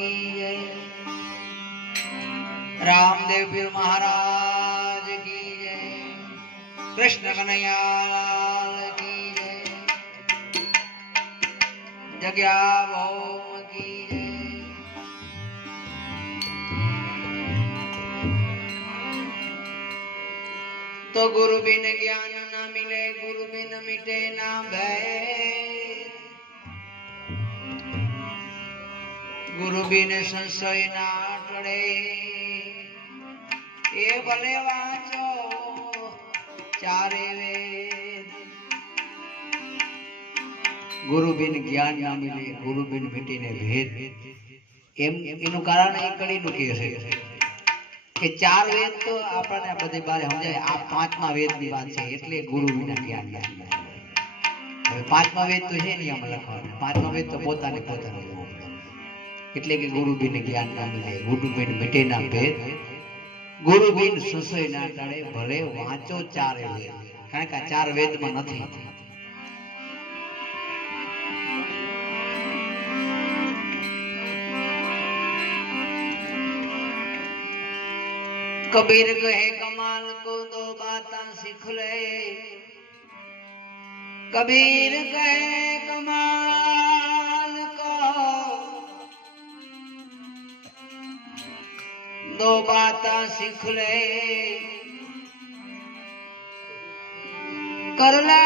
કી જય રામદેવ પીર મહારાજ કી જય કૃષ્ણ કનૈયાલાલ કી જય જગ્યા ભૌમ કી જય તો ગુરુ બિન જ્ઞાન ના મિલે ગુરુ બિન મિટે ના ભય ગુરુ બિન સંશય ના ટળે એ ભલે વાંચો, ચારે વેદ. ગુરુ બિન જ્ઞાન ના મિલે ગુરુ બિન મિટીને ભેદ. એમ, એનું કારણ એ કડીનું કે છે કે ચાર વેદ તો આપણને બધી બારે સમજાય, આ પાંચમા વેદની વાત છે, એટલે ગુરુ વિના જ્ઞાન નથી. હવે પાંચમા વેદ તો છે નહીં આમાં લખવાનું, પાંચમા વેદ તો પોતાને પોતાને. એટલે કે ગુરુબિન જ્ઞાન ના મળે ગુરુ ગુરુબિન મિટે ના ભેદ ગુરુ ગુરુબિન સુસય ના ટાળે ભલે વાંચો ચારે વેદ કારણ કે ચાર વેદ માં નથી कबीर कहे कमाल को दो બાતા सीख ले कबीर कहे कमाल दो बातें सीख ले कर ले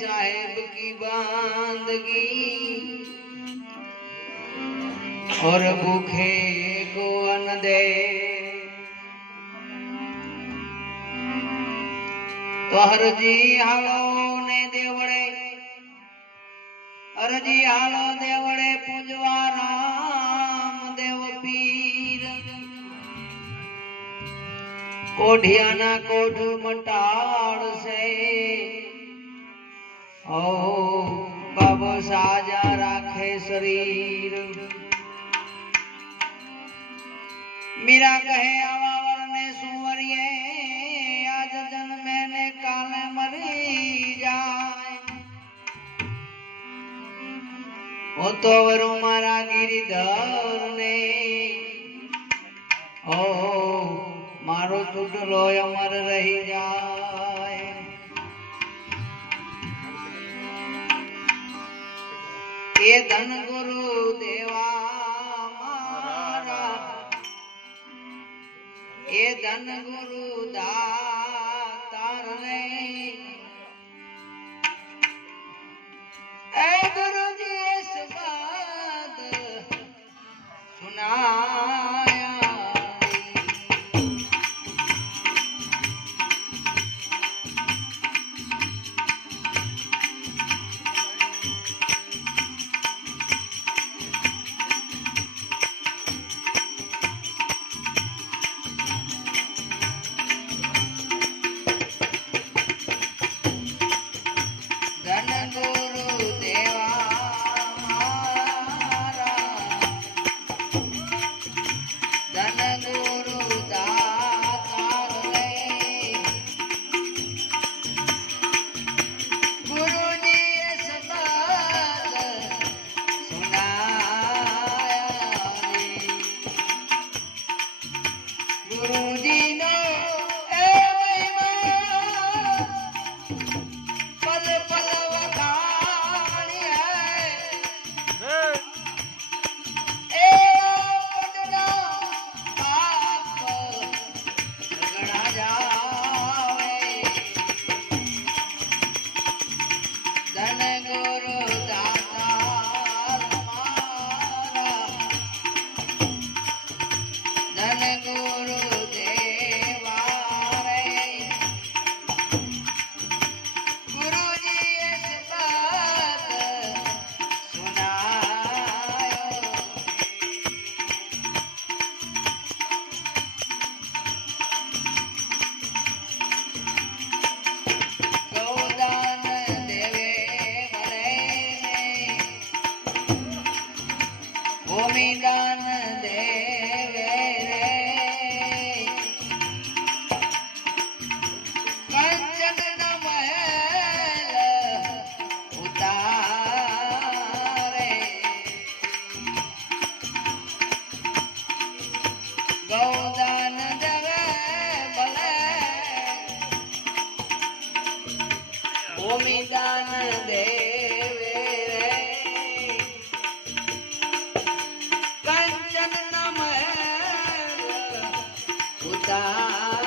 साहेब की बांदगी और भूखे को अन्न दे તો હરજી હાલો ને દેવળે હરજી હાલો દેવળે પૂજવા રામ કોઢિયાના કોઢ મટાડશે ઓ બાબો સાજા રાખે શરીર મીરા કહે આવા વરને સુવરીએ આજ જન્મે ને કાલે મરી જાય ઓ તો વરો મારા ગિરિધર ને ઓ મારો ચૂંટલો અમર રહી જાય. એ ધન ગુરુ દેવા મારા. એ ધન ગુરુ દાતાર Buddha.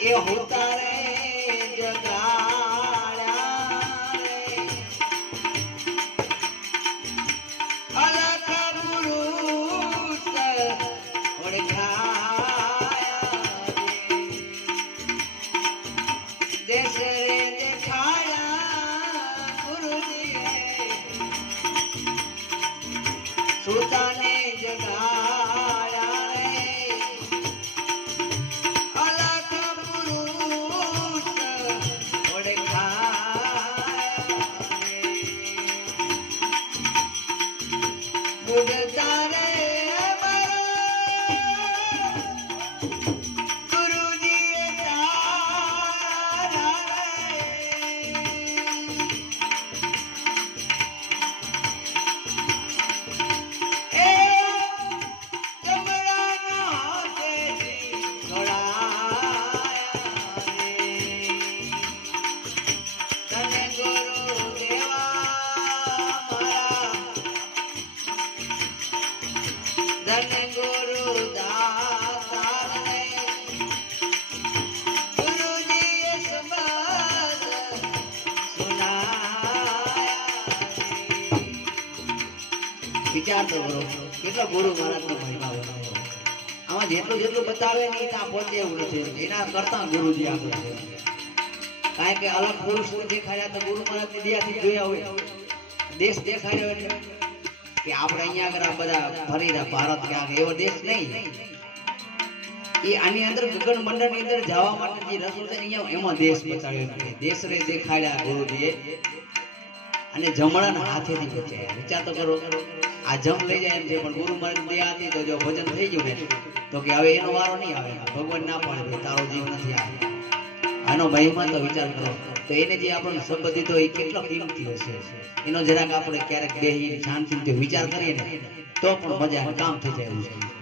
એ હોતા રે વિચાર તો કેટલો ગુરુ મહારાજનો મહિમા આમાં જેટલું જેટલું બતાવે ને ત્યાં પહોંચે એવું નથી એના કરતા ગુરુજી છે. કારણ કે અલગ પુરુષ દેખાડ્યા તો ગુરુ મહારાજની દયાથી જોયા હોય. દેશ દેખાડ્યો એટલે કે આપણે અહીંયા આગળ બધા ફરી રહ્યા ભારત કે આ એવો દેશ નહીં એ આની અંદર ગગન મંડળની અંદર જવા માટે જે રસ્તો છે અહીંયા એમાં દેશ બતાવ્યો છે દેશ રે દેખાડ્યા ગુરુજીએ. અને જમણાના હાથેથી બચાવ્યા. વિચાર તો કરો. આ જમ લઈ જાય એમ છે, પણ ગુરુ મહારાજ દયા હતી તો જો ભજન થઈ ગયું ને, તો કે હવે એનો વારો નહીં આવે. ભગવાન ના પાડે ભાઈ, તારો જીવ નથી આવે. આનો મહિમા તો વિચાર કરો. તો એને જે આપણને શબ્દ દીધો એ કેટલો કિંમતી હશે? એનો જરાક આપણે ક્યારેક બેહી શાંતિથી વિચાર કરીએ ને, તો પણ મજા કામ થઈ જાય છે.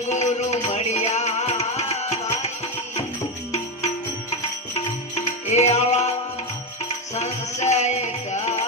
સદગુરુ મળ્યા. એ આવા સંશય